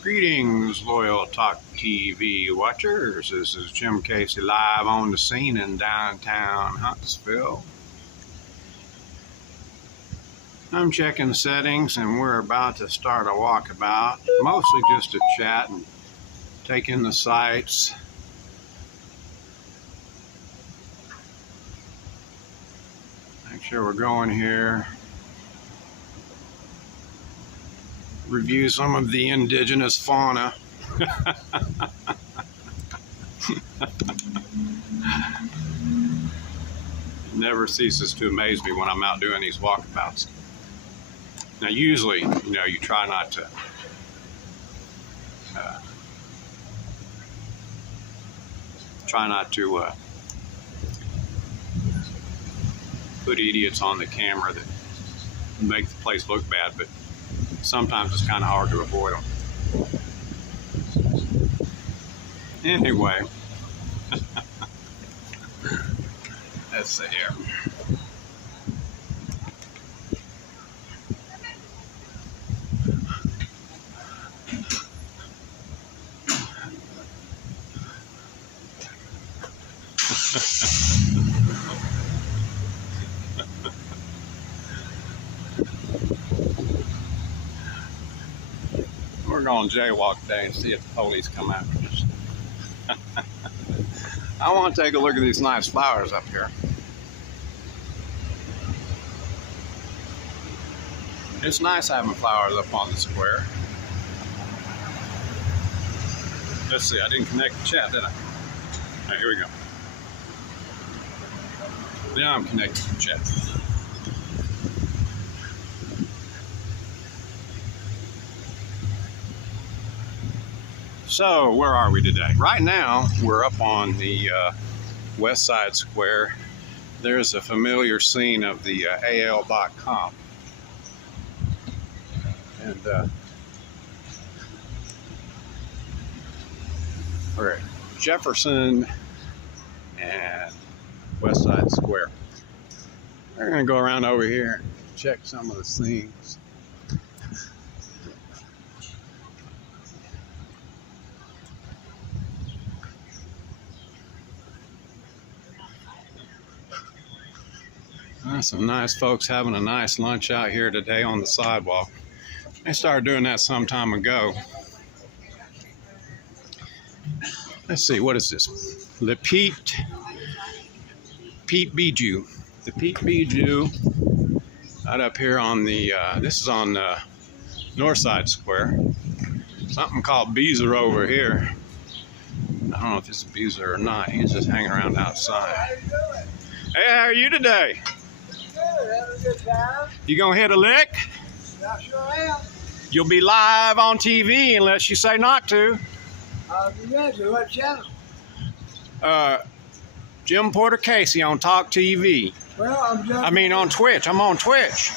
Greetings, loyal Talk TV watchers. This is Jim Casey live on the scene in downtown Huntsville. I'm checking settings and we're about to start a walkabout, mostly just to chat and take in the sights. Make sure we're going here. Review some of the indigenous fauna. It never ceases to amaze me when I'm out doing these walkabouts. Now, usually, you try not to put idiots on the camera that make the place look bad, but sometimes it's kind of hard to avoid them. Anyway, let's see here. We're going to jaywalk today and see if the police come after us. I want to take a look at these nice flowers up here. It's nice having flowers up on the square. Let's see, I didn't connect the chat, did I? All right, here we go. Now I'm connected to the chat. So, where are we today? Right now, we're up on the West Side Square. There's a familiar scene of the AL.com. And we're at Jefferson and West Side Square. We're going to go around over here and check some of the scenes. Some nice folks having a nice lunch out here today on the sidewalk. They started doing that some time ago. Let's see, what is this? The Pete Bijou. The Pete Bijou. Right up here on the, this is on North Side Square. Something called Beezer over here. I don't know if it's a Beezer or not. He's just hanging around outside. Hey, how are you today? Having a good time. You gonna hit a lick? I sure am. You'll be live on TV unless you say not to. What channel? Jim Porter Casey on Talk TV. Well, on Twitch. I'm on Twitch.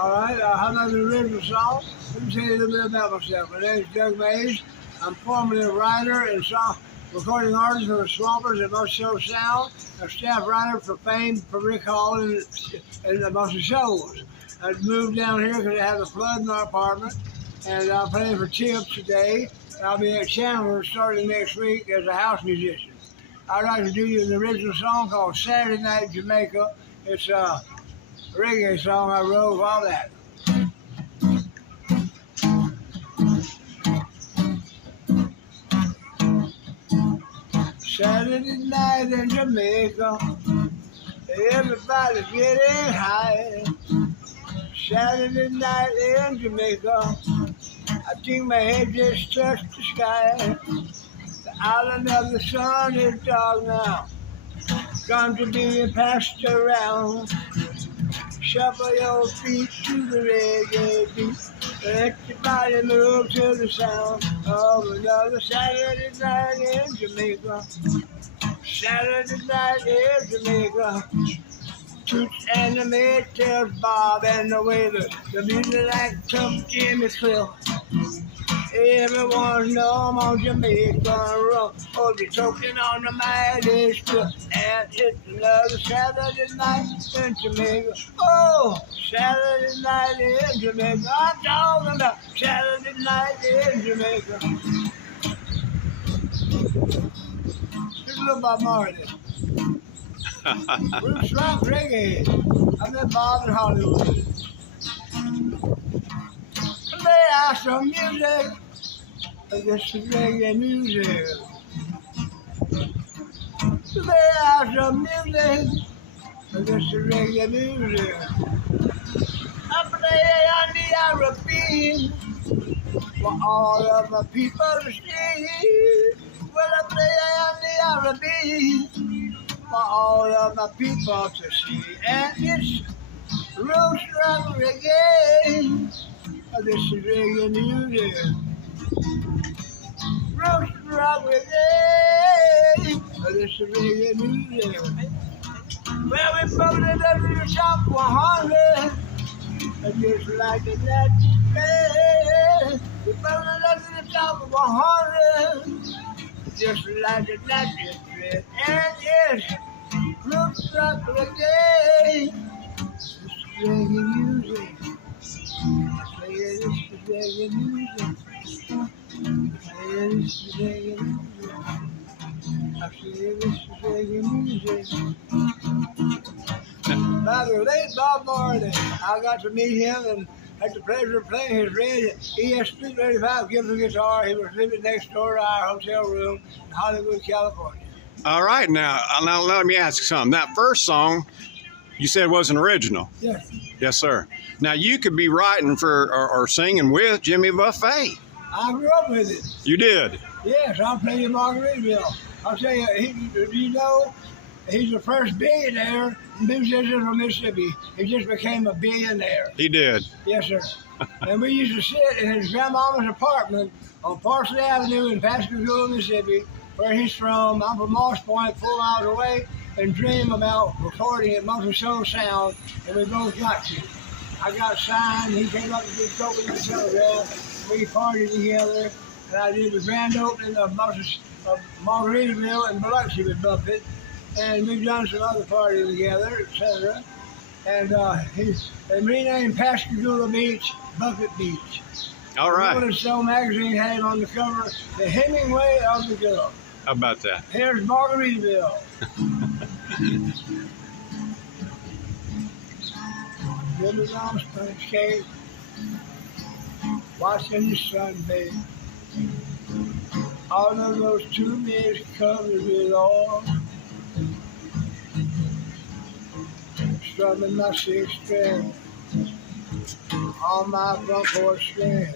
All right. How about the original song? Let me tell you a little bit about myself. My name is Doug Mays. I'm formerly a writer and song recording artist for the Swampers and Most Show Sound, a staff writer for Fame, for Rick Hall, and most of shows. I moved down here because I had a flood in my apartment, and I'm playing for Tips today. I'll be at Chandler starting next week as a house musician. I'd like to do you an original song called Saturday Night Jamaica. It's a reggae song I wrote all that. Saturday night in Jamaica, everybody's getting high. Saturday night in Jamaica, I think my head just touched the sky. The island of the sun is dark now, come to be passed around. Shuffle your feet to the reggae beat, let your body move to the sound of another Saturday night in Jamaica. Saturday night in Jamaica. Toots and the maid tells Bob and the waiter, the music like some Jimmy Cliff. Everyone know I'm on Jamaican rum. Oh, be choking on the mighty strip. And it's another Saturday night in Jamaica. Oh, Saturday night in Jamaica. I'm talking about Saturday night in Jamaica. Just look about Marty. Roots rock reggae. I'm in Bob in Hollywood. Play out some music. This is reggae music. Play out some music. This is reggae music. I play on the Arabian for all of my people to see. Well, I play on the Arabian for all of my people to see. And it's roots rock reggae. This is reggae music. Roots rock reggae. This is reggae music. Well, we bumped it up to the top 100. Just like a Nazi man. We bumped it up to the top 100. Just like a Nazi man. And yes, roots rock reggae. This is reggae music. This is reggae music. This is reggae music. I say this is reggae music. By the late Bob Marley, I got to meet him and had the pleasure of playing his red ES-335 Gibson guitar. He was living next door to our hotel room in Hollywood, California. All right, now let me ask you something. That first song you said was an original. Yes. Yes, sir. Now you could be writing for or singing with Jimmy Buffett. I grew up with it. You did. Yes, I played in Margaritaville. I'll tell you, you know, he's the first billionaire musician from Mississippi. He just became a billionaire. He did. Yes, sir. And we used to sit in his grandmama's apartment on Parsley Avenue in Pascagoula, Mississippi, where he's from. I'm from Moss Point, 4 miles away, and dream about recording at Multi Soul Sound, and we both got to. I got signed. He came up to do coke with the telegraph. We partied together, and I did the grand opening of Margaritaville and Biloxi with Buffett, and we've done some other parties together, etc. And they renamed Pascagoula Beach Buffett Beach. All right. Rolling Stone magazine had him on the cover, the Hemingway of the Gulf. How about that? Here's Margaritaville. Living on Spring Cave, watching the sun bathe. All of those tulips covered with oil. Strumming my 6 string on my front porch stand.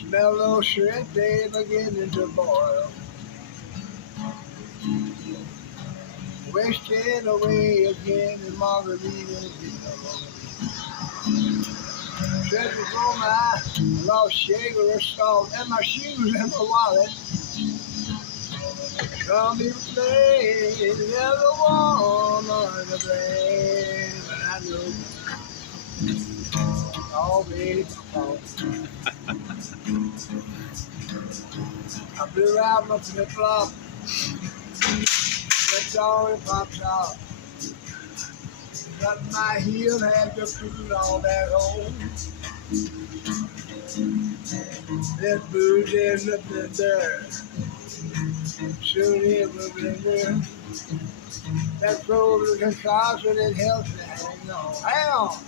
Smell those shrimp, they beginning to boil. Wasted away again in Margaritaville. Said before my lost sugar of salt and my shoes and my wallet. Some people say the other woman to blame, but I know all baby fault. I blew out my flip-flop. That's all it pops out. Got my heel had to put all back home. That booze in the blender. Soon it will blender. That proves the concoction it helps me hang on. Hang on.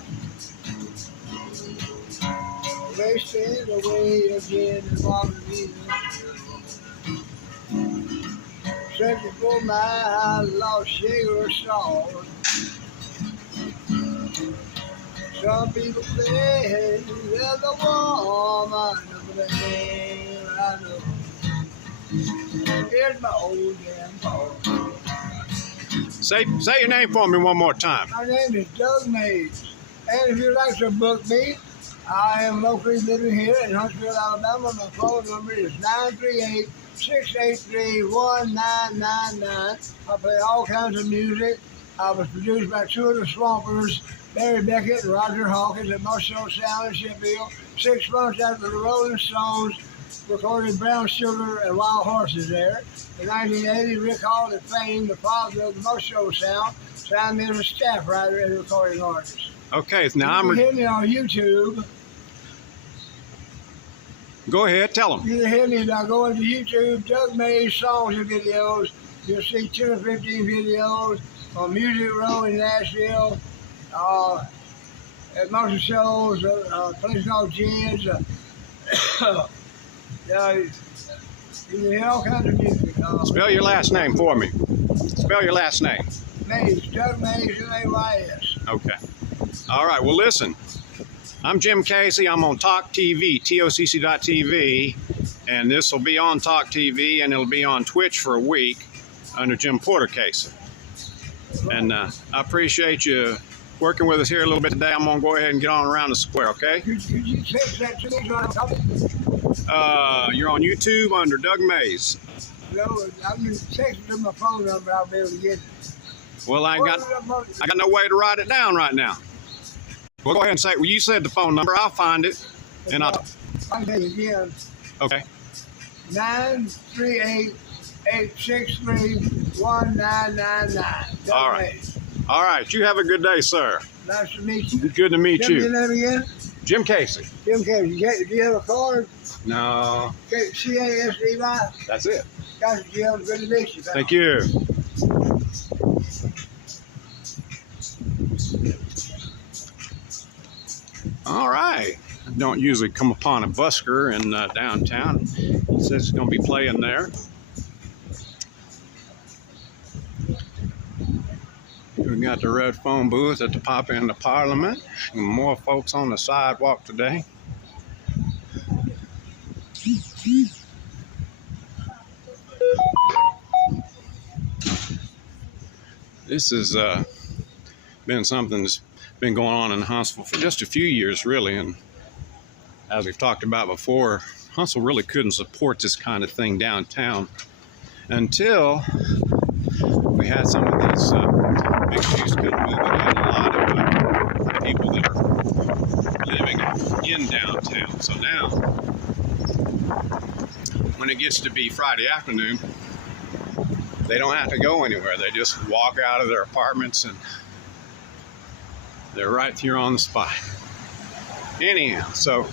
Wasted away again in Margaritaville. Searching for my lost sugar or salt. Some people say there's a woman of the name I know. Here's my old damn phone. Say your name for me one more time. My name is Doug Mays. And if you'd like to book me, I am locally living here in Huntsville, Alabama. My phone number is 938-683-1999. I play all kinds of music. was produced by two of the Swampers, Barry Beckett and Roger Hawkins at Muscle Sound in Sheffield. 6 months after the Rolling Stones recorded Brown Sugar and Wild Horses there. In 1980, Rick Hall of Fame, the father of the Muscle Sound, signed me as a staff writer and recording artist. Okay, now you can hit me on YouTube. Go ahead, tell them. You can hit me by going to YouTube, Doug Mays songs and videos. You'll see 10 or 15 videos on Music Row in Nashville, at motor shows, a place called Jen's. You can hear all kinds of music. Spell your last name for me. Spell your last name. Mays, Doug Mays, M-A-Y-S. Okay. All right, well, listen. I'm Jim Casey. I'm on Talk TV, TOCC.TV, and this will be on Talk TV, and it'll be on Twitch for a week under Jim Porter Casey. And I appreciate you working with us here a little bit today. I'm going to go ahead and get on around the square, okay? Could you text that to me? You're on YouTube under Doug Mays. No, I can text to my phone number. I'll be able to get it. Well, I got no way to write it down right now. Well, go ahead and say, well, you said the phone number. I'll find it. And I'll tell you again. Okay. 938-863-1999. All right. All right. You have a good day, sir. Nice to meet you. Good to meet you. Your name again? Jim Casey. Jim Casey. Do you have a card? No. C-A-S-E-Y? That's it. Gotcha, Jim. Good to meet you. Thank you. All right. I don't usually come upon a busker in downtown. He says he's going to be playing there. We got the red phone booth at the Pop Into Parliament. And more folks on the sidewalk today. This has been something that's been going on in Huntsville for just a few years, really. And as we've talked about before, Huntsville really couldn't support this kind of thing downtown until we had some of these mixed-use come moving in. A lot of people that are living in downtown. So now, when it gets to be Friday afternoon, they don't have to go anywhere. They just walk out of their apartments and they're right here on the spot. Anyhow, so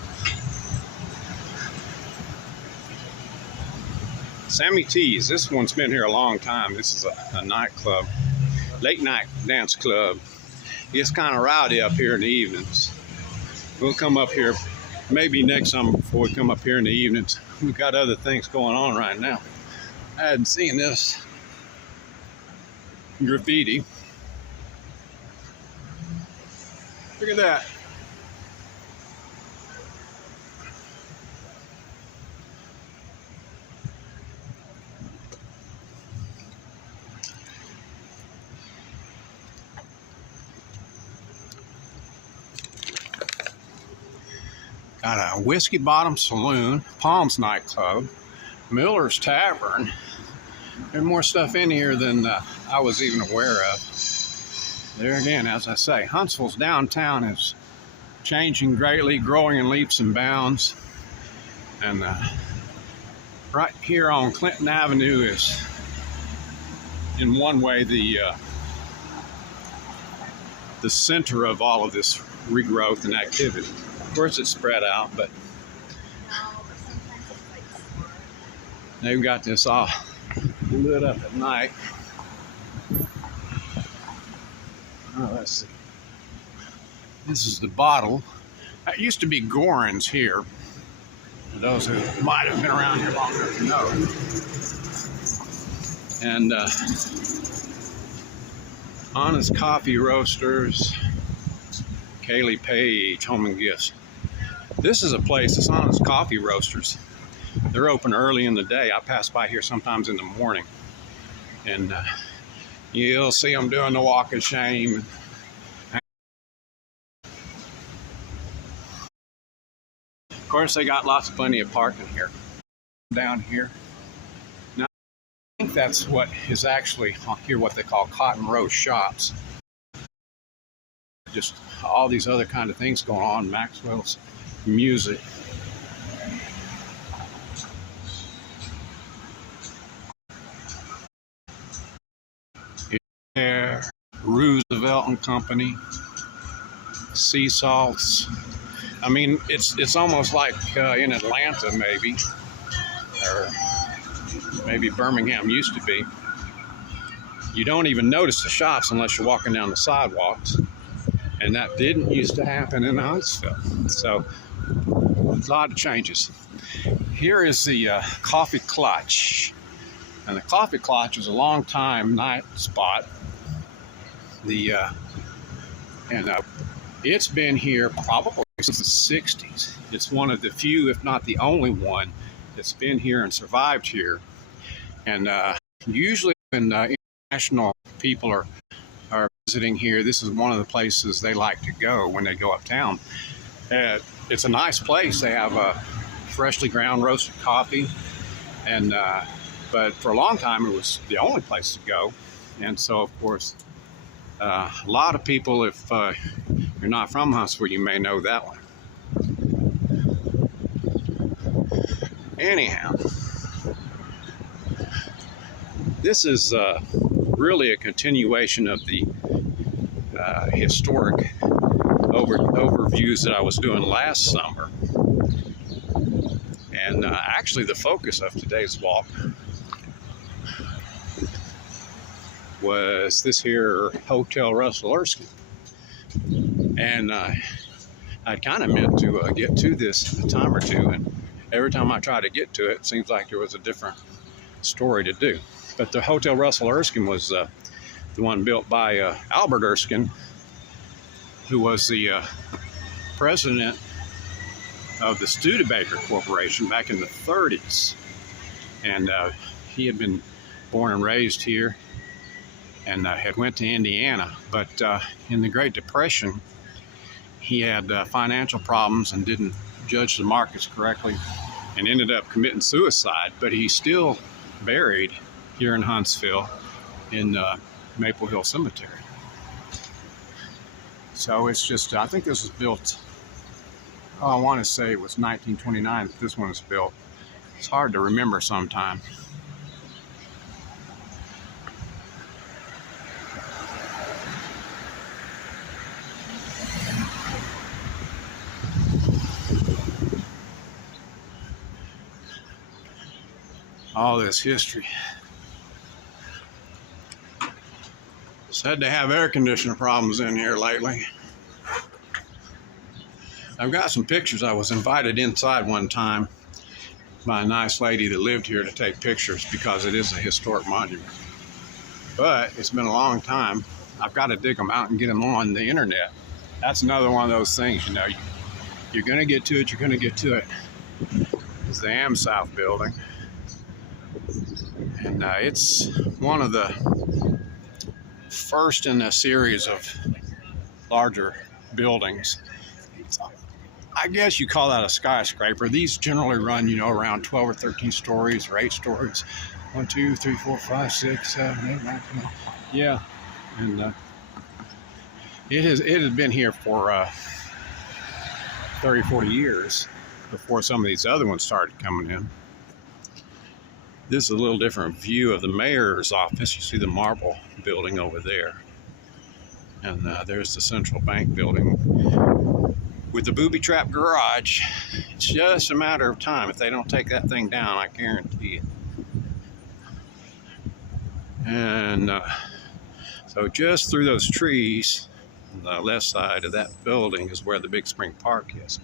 Sammy T's, this one's been here a long time. This is a nightclub, late night dance club. It's kind of rowdy up here in the evenings. We'll come up here maybe next summer before we come up here in the evenings. We've got other things going on right now. I hadn't seen this graffiti. Look at that. Got a Whiskey Bottom Saloon, Palms Nightclub, Miller's Tavern. There's more stuff in here than I was even aware of. There again, as I say, Huntsville's downtown is changing greatly, growing in leaps and bounds. And right here on Clinton Avenue is, in one way, the center of all of this regrowth and activity. Of course, it's spread out, but they've got this all lit up at night. Oh, let's see. This is the bottle. That used to be Gorin's here. For those who might have been around here long enough to know. And Honest Coffee Roasters, Kaylee Page, Home and Gifts. This is a place, it's Honest Coffee Roasters. They're open early in the day. I pass by here sometimes in the morning. And you'll see them doing the walk of shame. Of course, they got plenty of parking here. Down here. Now, I think that's what is actually here, what they call cotton row shops. Just all these other kind of things going on. Maxwell's music. Here, Roosevelt and Company, sea salts. I mean, it's almost like in Atlanta, maybe, or maybe Birmingham used to be. You don't even notice the shops unless you're walking down the sidewalks, and that didn't used to happen in Huntsville. So, a lot of changes. Here is the Coffee Clutch, and the Coffee Clutch is a long time night spot. It's been here probably since the 60s. It's one of the few, if not the only one, that's been here and survived here. And usually when international people are visiting here, this is one of the places they like to go when they go uptown. It's a nice place. They have freshly ground roasted coffee, and but for a long time it was the only place to go. And so, of course, a lot of people, if you're not from Huntsville, you may know that one. Anyhow, this is really a continuation of the historic overviews that I was doing last summer. And actually the focus of today's walk was this here Hotel Russell Erskine. And I kind of meant to get to this a time or two, and every time I try to get to it, it seems like there was a different story to do. But the Hotel Russell Erskine was the one built by Albert Erskine, who was the president of the Studebaker Corporation back in the 30s. And he had been born and raised here, and had went to Indiana. But in the Great Depression, he had financial problems and didn't judge the markets correctly and ended up committing suicide. But he's still buried here in Huntsville in Maple Hill Cemetery. So it's just, I think this was built, I want to say it was 1929 that this one was built. It's hard to remember sometimes. All this history. Said to have air conditioner problems in here lately. I've got some pictures. I was invited inside one time by a nice lady that lived here to take pictures because it is a historic monument. But it's been a long time. I've got to dig them out and get them on the internet. That's another one of those things, you know, you're going to get to it, you're going to get to it. It's the AmSouth building. And it's one of the first in a series of larger buildings. I guess you call that a skyscraper. These generally run, you know, around 12 or 13 stories or 8 stories. 1, 2, 3, 4, 5, 6, 7, 8, 9, 10. Yeah. And it has been here for 30, 40 years before some of these other ones started coming in. This is a little different view of the mayor's office. You see the marble building over there. And there's the central bank building with the booby-trap garage. It's just a matter of time. If they don't take that thing down, I guarantee it. And so just through those trees, on the left side of that building is where the Big Spring Park is.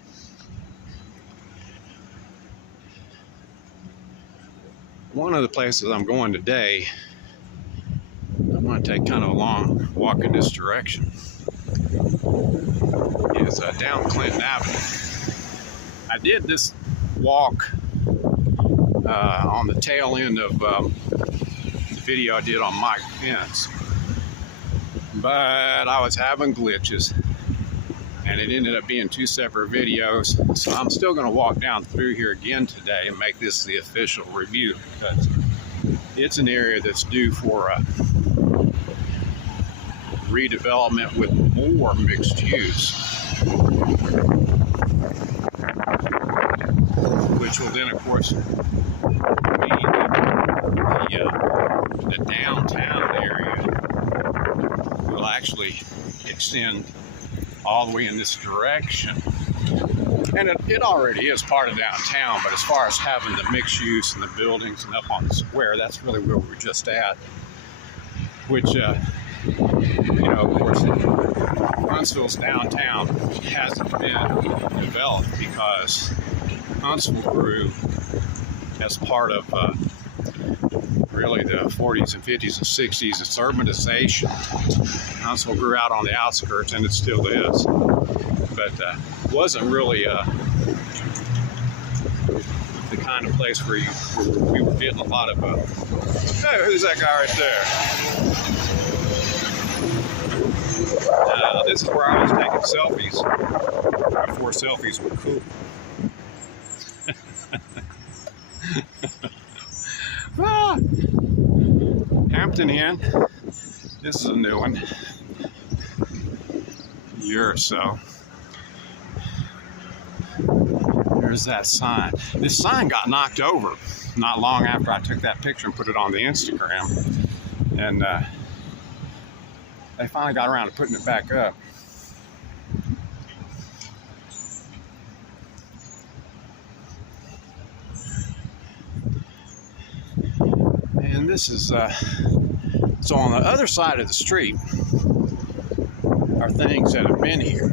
One of the places I'm going today, I'm going to take kind of a long walk in this direction, is down Clinton Avenue. I did this walk on the tail end of the video I did on Mike Pence, but I was having glitches and it ended up being 2 separate videos. So I'm still going to walk down through here again today and make this the official review, because it's an area that's due for redevelopment with more mixed use, which will then, of course, mean the downtown area will actually extend all the way in this direction. And it already is part of downtown, but as far as having the mixed use and the buildings and up on the square, that's really where we were just at, which, of course, Huntsville's downtown hasn't been developed because Huntsville grew as part of really the 40s and 50s and 60s. It's urbanization. Huntsville grew out on the outskirts, and it still is, but wasn't really the kind of place where we were getting a lot of hey, who's that guy right there? This is where I was taking selfies before selfies were cool. Hampton Inn. This is a new one. A year or so. There's that sign. This sign got knocked over not long after I took that picture and put it on the Instagram. And they finally got around to putting it back up. And this is, so on the other side of the street are things that have been here.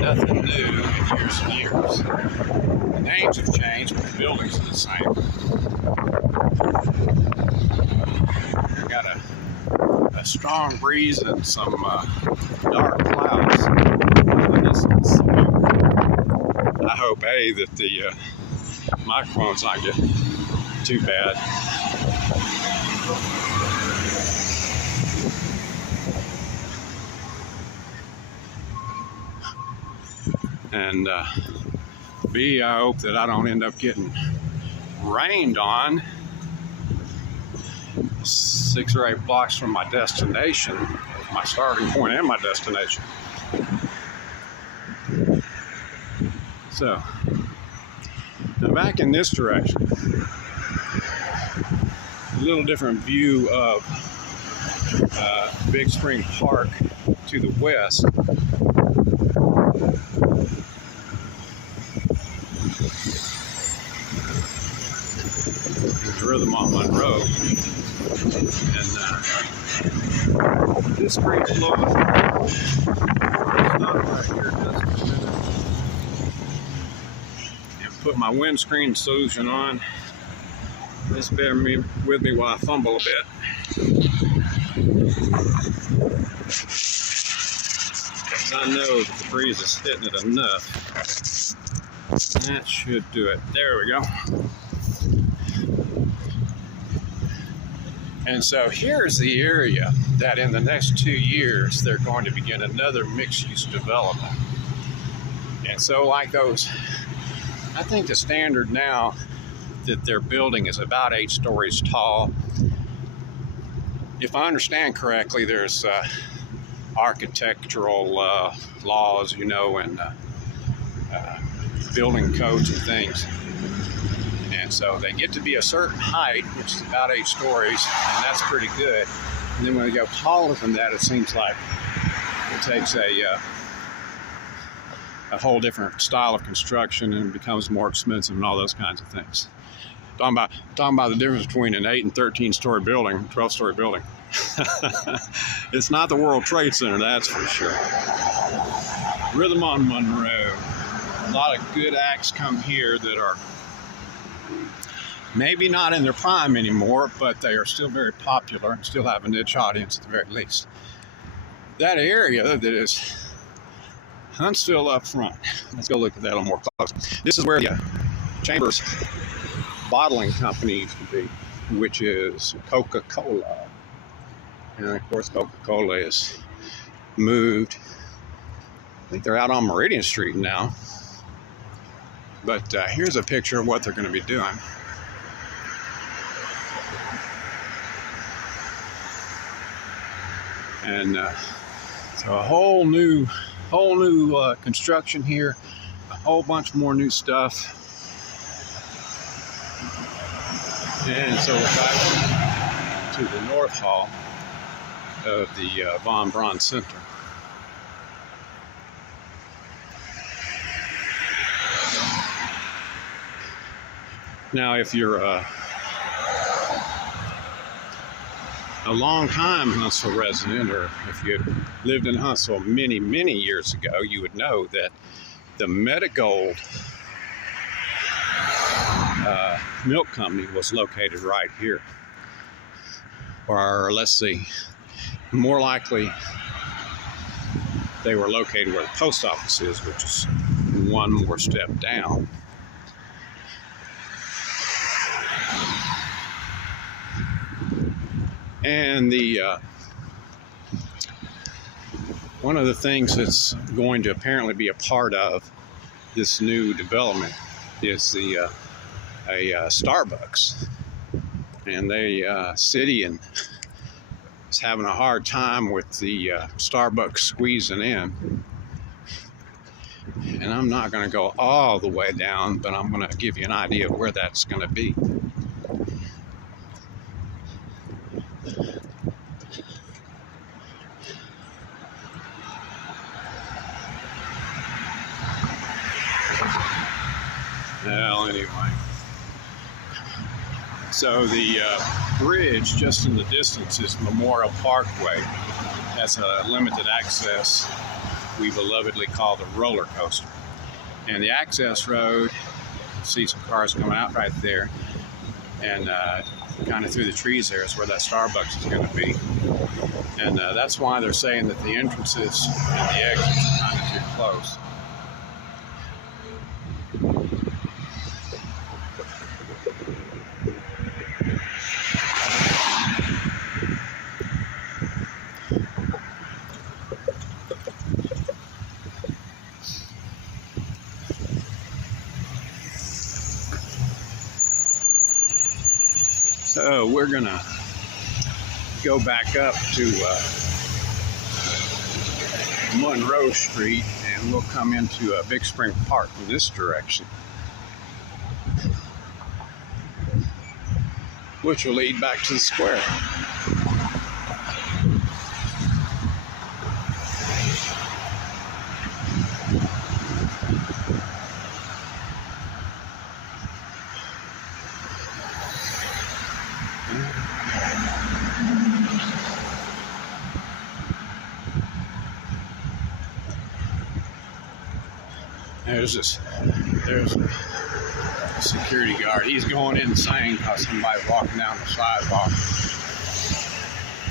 Nothing new in years and years. The names have changed, but the buildings are the same. We've got a strong breeze and some dark clouds in the distance. I hope, A, that the microphone's not getting too bad. And B, I hope that I don't end up getting rained on 6 or 8 blocks from my destination, my starting point and my destination. So, now back in this direction, a little different view of Big Spring Park to the west. Rhythm on Monroe, and this spring's blowing. It's not right here, just a minute. And put my windscreen solution on. Just bear with me while I fumble a bit. Because I know that the breeze is hitting it enough. That should do it. There we go. And so here's the area that in the next 2 years, they're going to begin another mixed-use development. And so like those, I think the standard now that they're building is about 8 stories tall. If I understand correctly, there's architectural laws, and building codes and things. And so they get to be a certain height, which is about 8 stories, and that's pretty good. And then when they go taller than that, it seems like it takes a whole different style of construction and becomes more expensive and all those kinds of things. Talking about the difference between an 8 and 13-story building, 12-story building. It's not the World Trade Center, that's for sure. Rhythm on Monroe. A lot of good acts come here that are maybe not in their prime anymore, but they are still very popular and still have a niche audience at the very least. That area that is Huntsville up front. Let's go look at that a little more close. This is where the Chambers bottling company used to be, which is Coca-Cola. And of course, Coca-Cola is moved. I think they're out on Meridian Street now. But here's a picture of what they're going to be doing. And so a whole new construction here, a whole bunch more new stuff. And so we're back to the North Hall of the Von Braun Center. Now, if you're a long-time Huntsville resident, or if you lived in Huntsville many, many years ago, you would know that the Metagold milk company was located right here. Or let's see, more likely they were located where the post office is, which is one more step down. And one of the things that's going to apparently be a part of this new development is a Starbucks, and the city is having a hard time with the Starbucks squeezing in. And I'm not going to go all the way down, but I'm going to give you an idea of where that's going to be. Well, anyway, so the bridge just in the distance is Memorial Parkway. That's a limited access we belovedly call the roller coaster. And the access road, see some cars coming out right there, and kind of through the trees there is where that Starbucks is going to be. And that's why they're saying that the entrances and the exits are kind of too close. So we're gonna go back up to Monroe Street, and we'll come into Big Spring Park from this direction, which will lead back to the square. There's a security guard. He's going insane because somebody's walking down the sidewalk.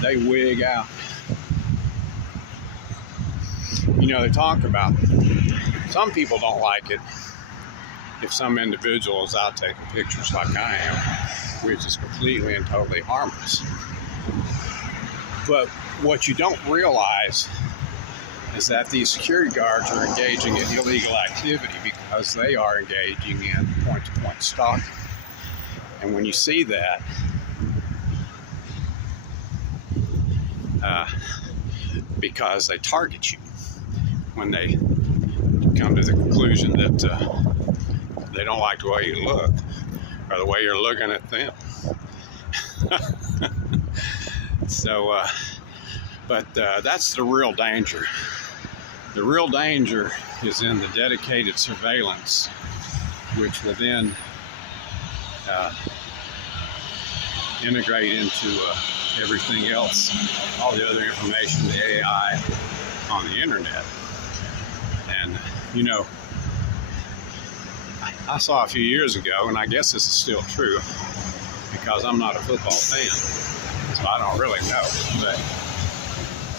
They wig out. You know, they talk about, some people don't like it if some individual is out taking pictures like I am, which is completely and totally harmless. But what you don't realize is that these security guards are engaging in illegal activity because they are engaging in point-to-point stalking. And when you see that, because they target you when they come to the conclusion that they don't like the way you look or the way you're looking at them. So, but that's the real danger. The real danger is in the dedicated surveillance, which will then integrate into everything else, all the other information, the AI on the internet. And, you know, I saw a few years ago, and I guess this is still true because I'm not a football fan, so I don't really know, but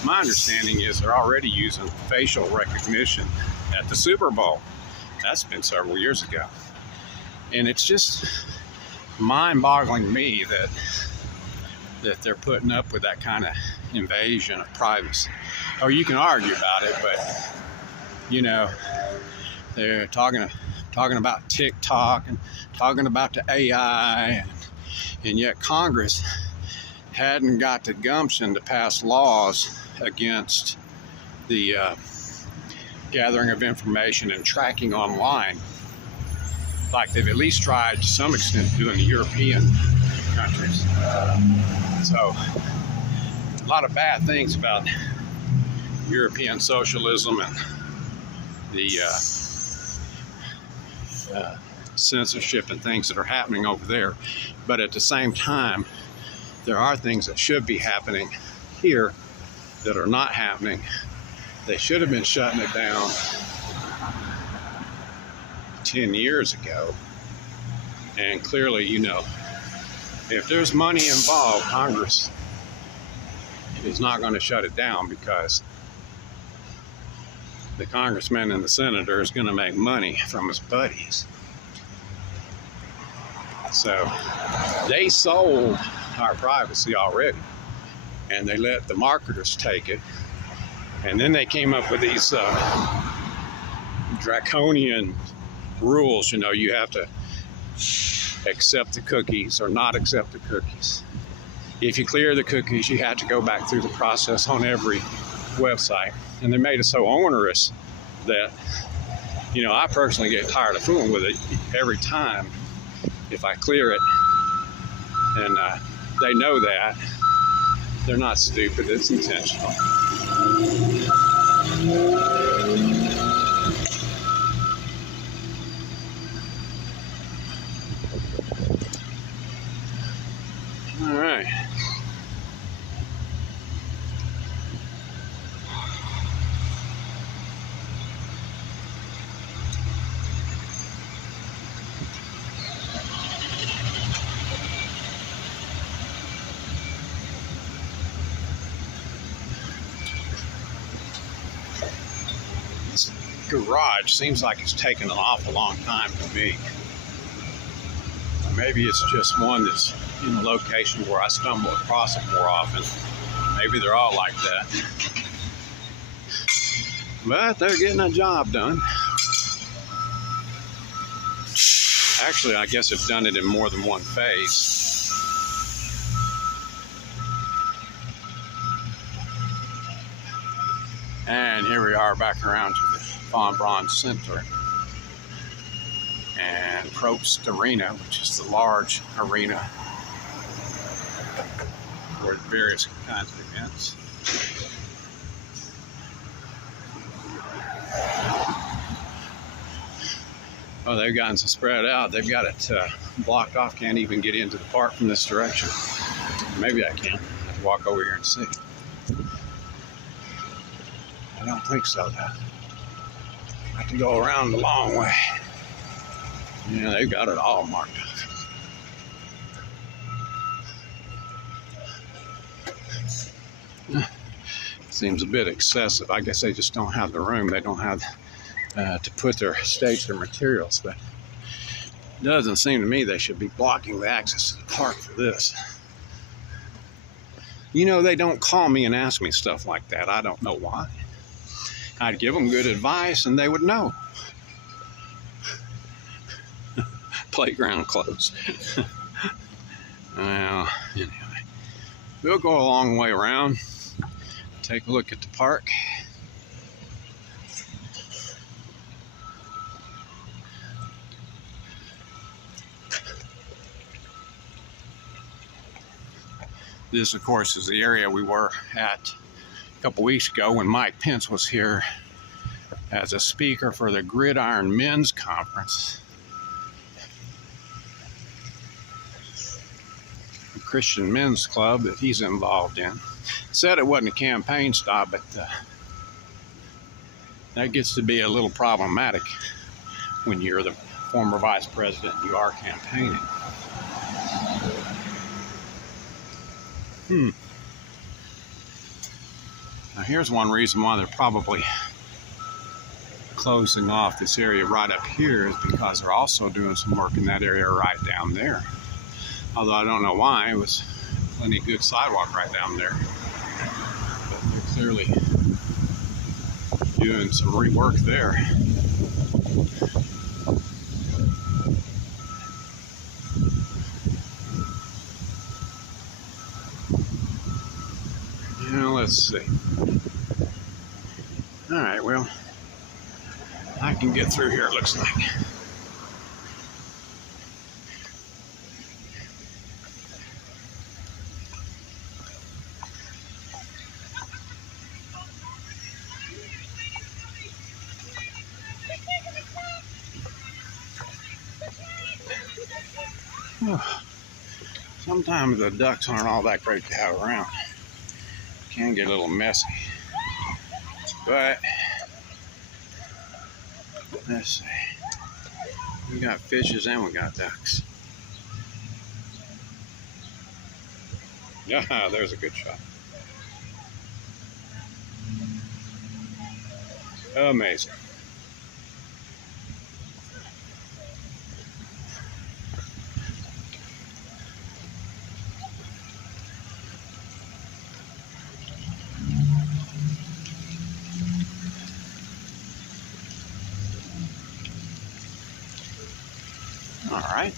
my understanding is they're already using facial recognition at the Super Bowl. That's been several years ago. And it's just mind-boggling to me that they're putting up with that kind of invasion of privacy. Or you can argue about it, but, you know, they're talking about TikTok and talking about the AI, and yet Congress hadn't got the gumption to pass laws against the gathering of information and tracking online, like they've at least tried to some extent to do in the European countries. So, a lot of bad things about European socialism and the censorship and things that are happening over there. But at the same time, there are things that should be happening here that are not happening. They should have been shutting it down 10 years ago. And clearly, you know, if there's money involved, Congress is not going to shut it down, because the congressman and the senator is going to make money from his buddies. So they sold our privacy already, and they let the marketers take it. And then they came up with these draconian rules. You know, you have to accept the cookies or not accept the cookies. If you clear the cookies, you have to go back through the process on every website. And they made it so onerous that, you know, I personally get tired of fooling with it every time if I clear it. And they know that. They're not stupid, it's intentional. All right. This garage seems like it's taken an awful long time to me. Maybe it's just one that's in a location where I stumble across it more often. Maybe they're all like that. But they're getting a job done. Actually, I guess they've done it in more than one phase. And here we are back around to the Von Braun Center and Probst Arena, which is the large arena for various kinds of events. Oh, they've gotten so spread out, they've got it blocked off. Can't even get into the park from this direction. Maybe I can. I have to walk over here and see. I don't think so, though. I have to go around the long way. Yeah, they've got it all marked up. Seems a bit excessive. I guess they just don't have the room. They don't have to put stage their materials. But it doesn't seem to me they should be blocking the access to the park for this. You know, they don't call me and ask me stuff like that. I don't know why. I'd give them good advice and they would know. Playground closed. Well, anyway, we'll go a long way around, take a look at the park. This, of course, is the area we were at a couple weeks ago when Mike Pence was here as a speaker for the Gridiron Men's Conference. The Christian Men's Club that he's involved in. Said it wasn't a campaign stop, but that gets to be a little problematic when you're the former vice president and you are campaigning. Now here's one reason why they're probably closing off this area right up here, is because they're also doing some work in that area right down there. Although I don't know why. It was plenty of good sidewalk right down there. But they're clearly doing some rework there. Let's Let's see. All right, well, I can get through here, it looks like. Sometimes the ducks aren't all that great to have around. Can get a little messy. But let's see. We got fishes and we got ducks. Yeah, there's a good shot. Amazing. All right.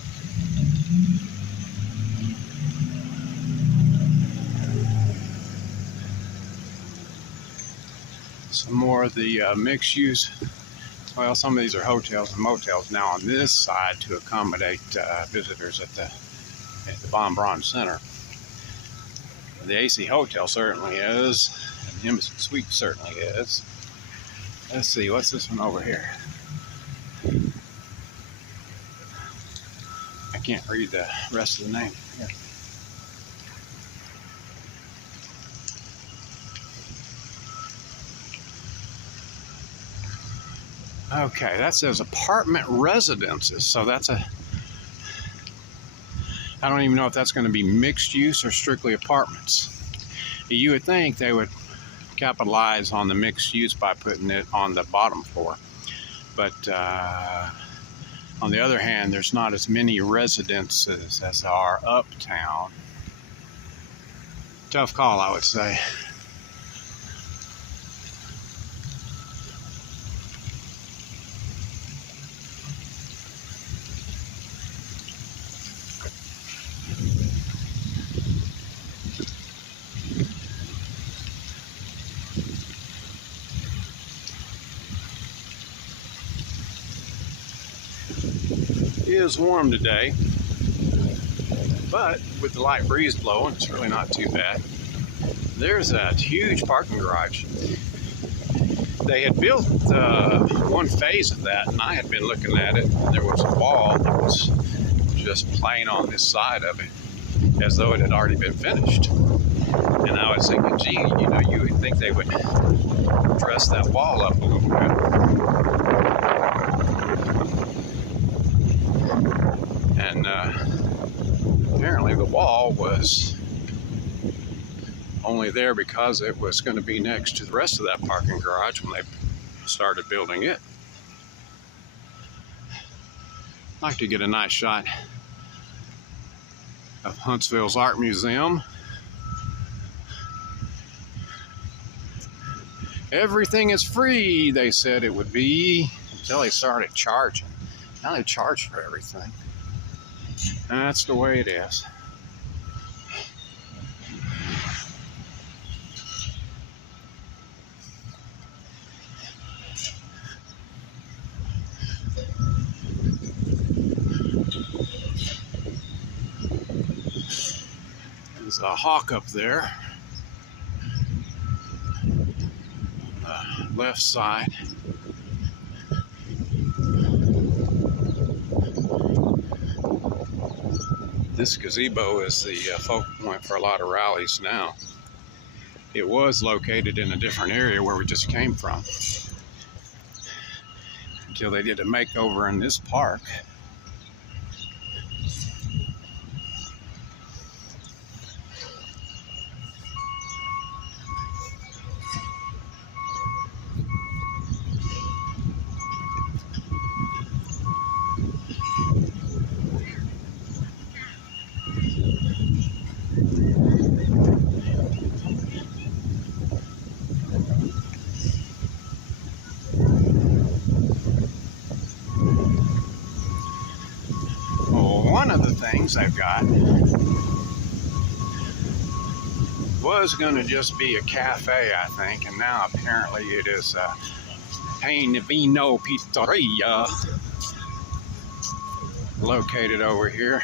Some more of the mixed use. Well, some of these are hotels and motels now on this side to accommodate visitors at the Von Braun Center. The AC Hotel certainly is, and the Embassy Suite certainly is. Let's see, what's this one over here? I can't read the rest of the name. Here. Okay, that says apartment residences, so that's a, I don't even know if that's going to be mixed use or strictly apartments. You would think they would capitalize on the mixed use by putting it on the bottom floor, but on the other hand, there's not as many residences as are uptown. Tough call, I would say. It is warm today, but with the light breeze blowing, it's really not too bad. There's a huge parking garage. They had built one phase of that, and I had been looking at it, and there was a wall that was just plain on this side of it, as though it had already been finished. And I was thinking, gee, you know, you would think they would dress that wall up a little bit. And apparently the wall was only there because it was going to be next to the rest of that parking garage when they started building it. I'd like to get a nice shot of Huntsville's Art Museum. Everything is free, they said it would be, until they started charging. Now they charge for everything. That's the way it is. There's a hawk up there on the left side. This gazebo is the focal point for a lot of rallies now. It was located in a different area where we just came from, until they did a makeover in this park. One of the things they've got, was going to just be a cafe, I think, and now apparently it is a Pane Vino Pizzeria located over here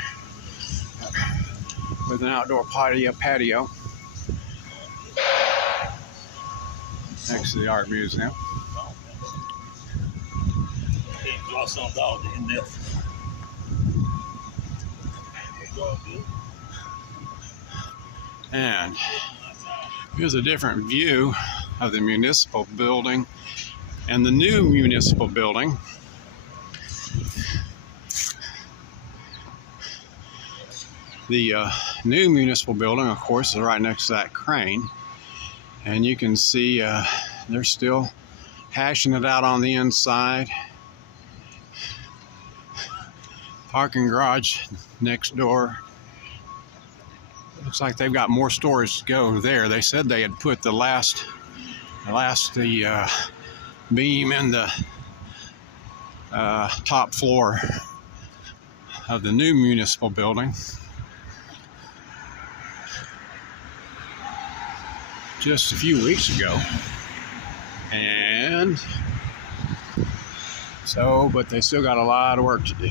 with an outdoor patio next to the art museum. And here's a different view of the municipal building and the new municipal building. The new municipal building, of course, is right next to that crane. And you can see they're still hashing it out on the inside. Parking garage next door. Looks like they've got more stories to go there. They said they had put the last beam in the top floor of the new municipal building just a few weeks ago. And so, but they still got a lot of work to do.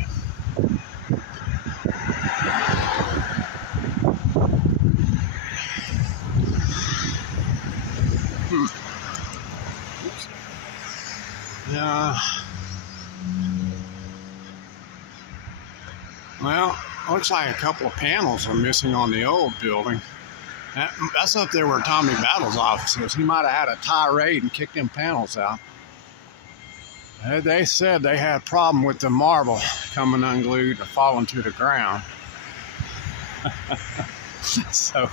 Well, looks like a couple of panels are missing on the old building. That's up there where Tommy Battle's office is. He might have had a tirade and kicked them panels out. They said they had a problem with the marble coming unglued or falling to the ground. So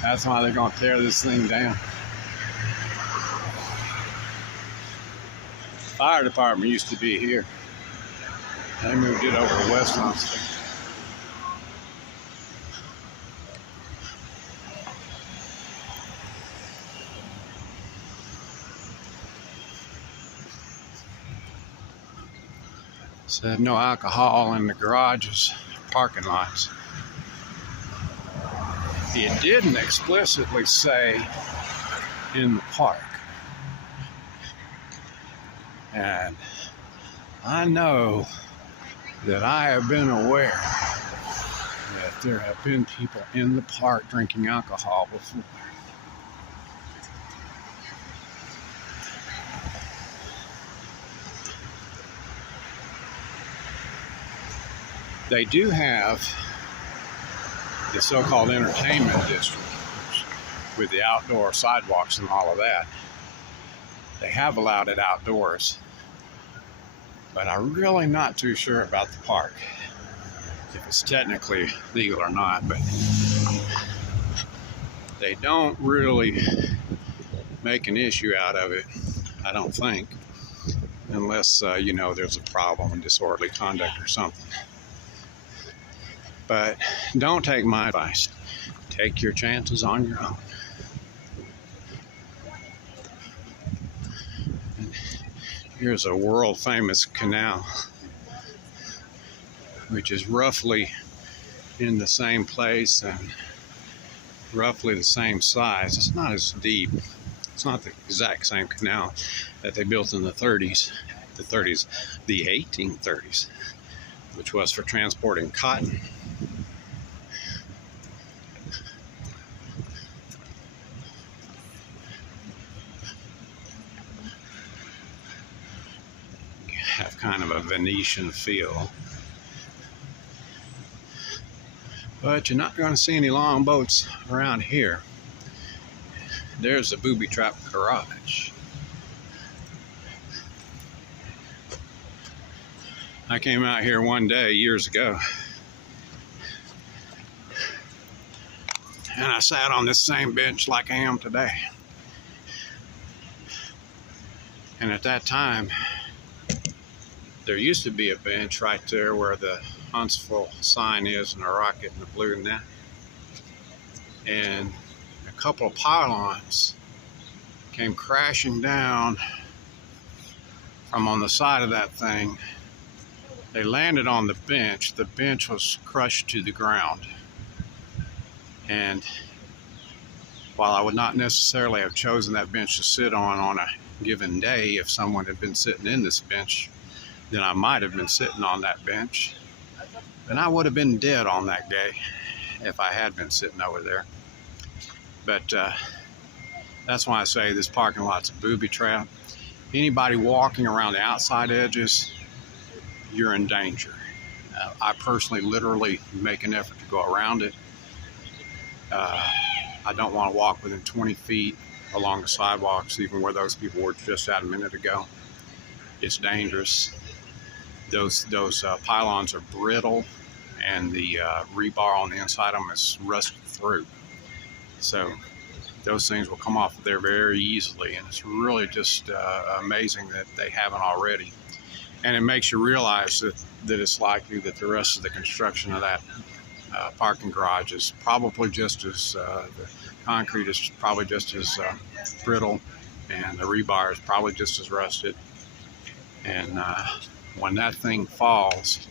that's why they're going to tear this thing down. Fire department used to be here. They moved it over to Westlawn Street. Said no alcohol in the garages, parking lots. It didn't explicitly say in the park. And I know that I have been aware that there have been people in the park drinking alcohol before. They do have the so-called entertainment district with the outdoor sidewalks and all of that. They have allowed it outdoors, but I'm really not too sure about the park, if it's technically legal or not. But they don't really make an issue out of it, I don't think, unless, there's a problem and disorderly conduct or something. But don't take my advice. Take your chances on your own. And here's a world-famous canal, which is roughly in the same place and roughly the same size. It's not as deep. It's not the exact same canal that they built in the 1830s, which was for transporting cotton. Have kind of a Venetian feel. But you're not going to see any long boats around here. There's the booby trap garage. I came out here one day years ago, and I sat on this same bench like I am today. And at that time, there used to be a bench right there where the Huntsville sign is and a rocket and a blue net. And a couple of pylons came crashing down from on the side of that thing. They landed on the bench. The bench was crushed to the ground. And while I would not necessarily have chosen that bench to sit on a given day, if someone had been sitting in this bench, then I might have been sitting on that bench. And I would have been dead on that day if I had been sitting over there. But that's why I say this parking lot's a booby trap. Anybody walking around the outside edges, you're in danger. I personally literally make an effort to go around it. I don't want to walk within 20 feet along the sidewalks, even where those people were just at a minute ago. It's dangerous. Those pylons are brittle, and the rebar on the inside of them is rusted through. So those things will come off of there very easily, and it's really just amazing that they haven't already. And it makes you realize that it's likely that the rest of the construction of that parking garage is probably just as, the concrete is probably just as brittle, and the rebar is probably just as rusted. And when that thing falls,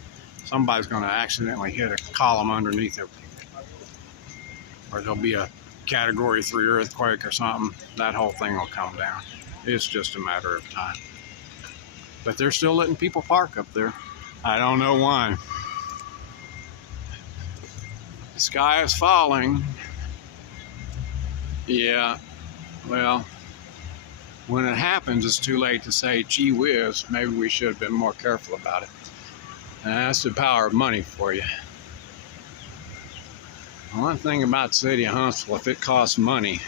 somebody's going to accidentally hit a column underneath it, or there'll be a Category 3 earthquake or something. That whole thing will come down. It's just a matter of time. But they're still letting people park up there. I don't know why. The sky is falling. Yeah, well, when it happens, it's too late to say, gee whiz, maybe we should have been more careful about it. And that's the power of money for you. One thing about the city of Huntsville, if it costs money,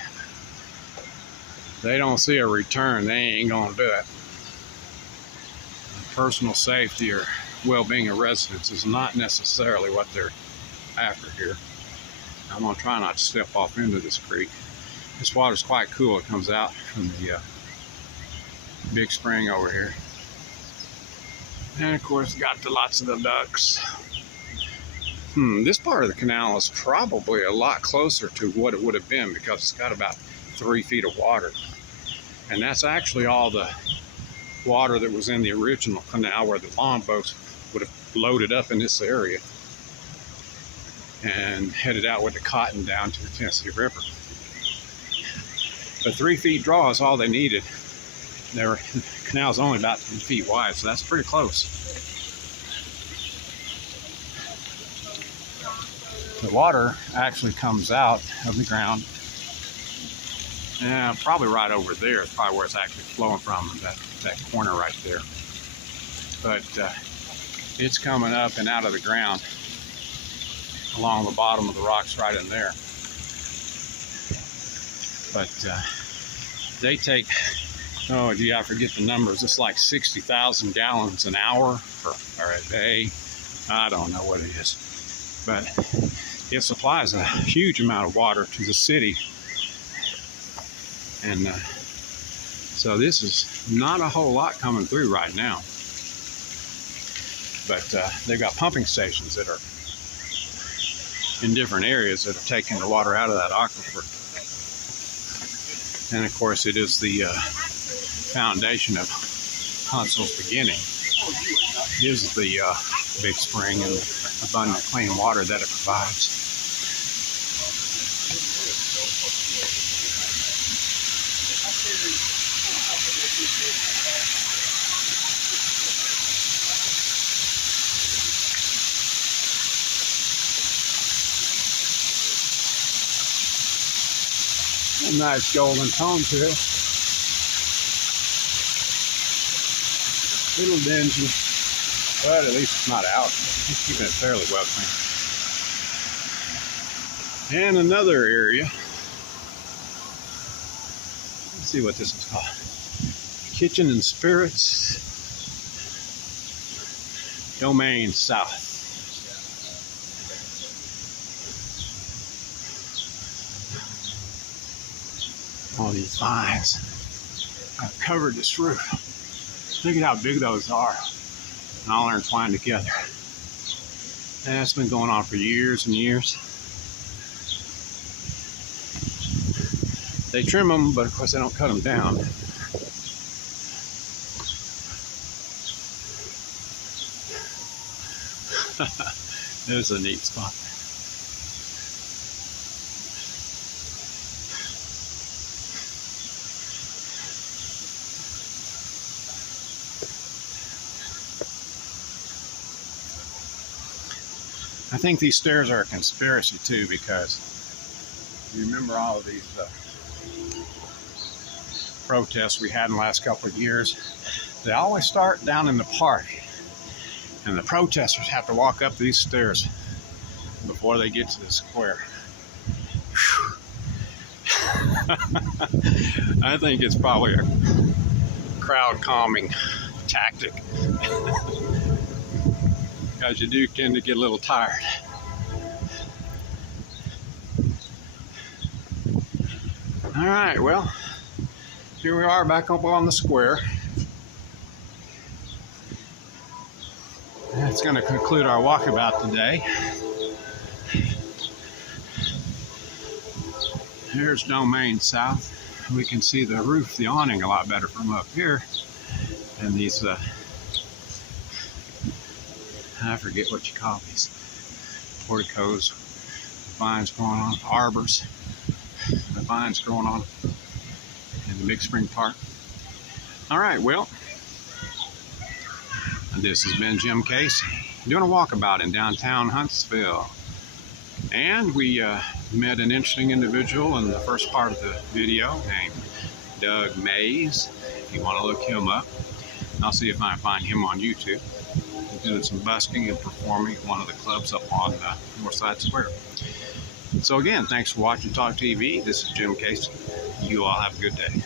they don't see a return, they ain't gonna do it. Personal safety or well-being of residents is not necessarily what they're after here. I'm gonna try not to step off into this creek. This water's quite cool. It comes out from the big spring over here. And of course, got lots of the ducks. This part of the canal is probably a lot closer to what it would have been, because it's got about 3 feet of water. And that's actually all the water that was in the original canal where the lawn boats would have loaded up in this area and headed out with the cotton down to the Tennessee River. But 3 feet draw is all they needed. The canal's only about 10 feet wide, so that's pretty close. The water actually comes out of the ground, and probably right over there is probably where it's actually flowing from, that corner right there. But it's coming up and out of the ground along the bottom of the rocks right in there. But they take, oh gee, I forget the numbers. It's like 60,000 gallons an hour or a day. I don't know what it is. But it supplies a huge amount of water to the city. And so this is not a whole lot coming through right now. But they've got pumping stations that are in different areas that are taking the water out of that aquifer. And of course, it is the foundation of Huntsville's beginning, is the big spring and the abundant clean water that it provides. A nice golden tone to it. A little dingy, but at least it's not out. It's keeping it fairly well clean. And another area. Let's see what this is called. Kitchen and Spirits, Domain South. All these vines have covered this roof. Look at how big those are. And all are entwined together. And that's been going on for years and years. They trim them, but of course they don't cut them down. There's a neat spot. I think these stairs are a conspiracy too, because you remember all of these protests we had in the last couple of years. They always start down in the park, and the protesters have to walk up these stairs before they get to the square. I think it's probably a crowd calming tactic, because you do tend to get a little tired. All right, well, here we are back up on the square. That's going to conclude our walkabout today. Here's Domain South. We can see the roof, the awning, a lot better from up here. And these, I forget what you call these, porticos, vines growing on, arbors, the vines growing on in the Big Spring Park. All right, well, this has been Jim Casey doing a walkabout in downtown Huntsville. And we met an interesting individual in the first part of the video named Doug Mays. If you want to look him up, I'll see if I can find him on YouTube. He's doing some busking and performing at one of the clubs up on Northside Square. So again, thanks for watching Talk TV. This is Jim Casey. You all have a good day.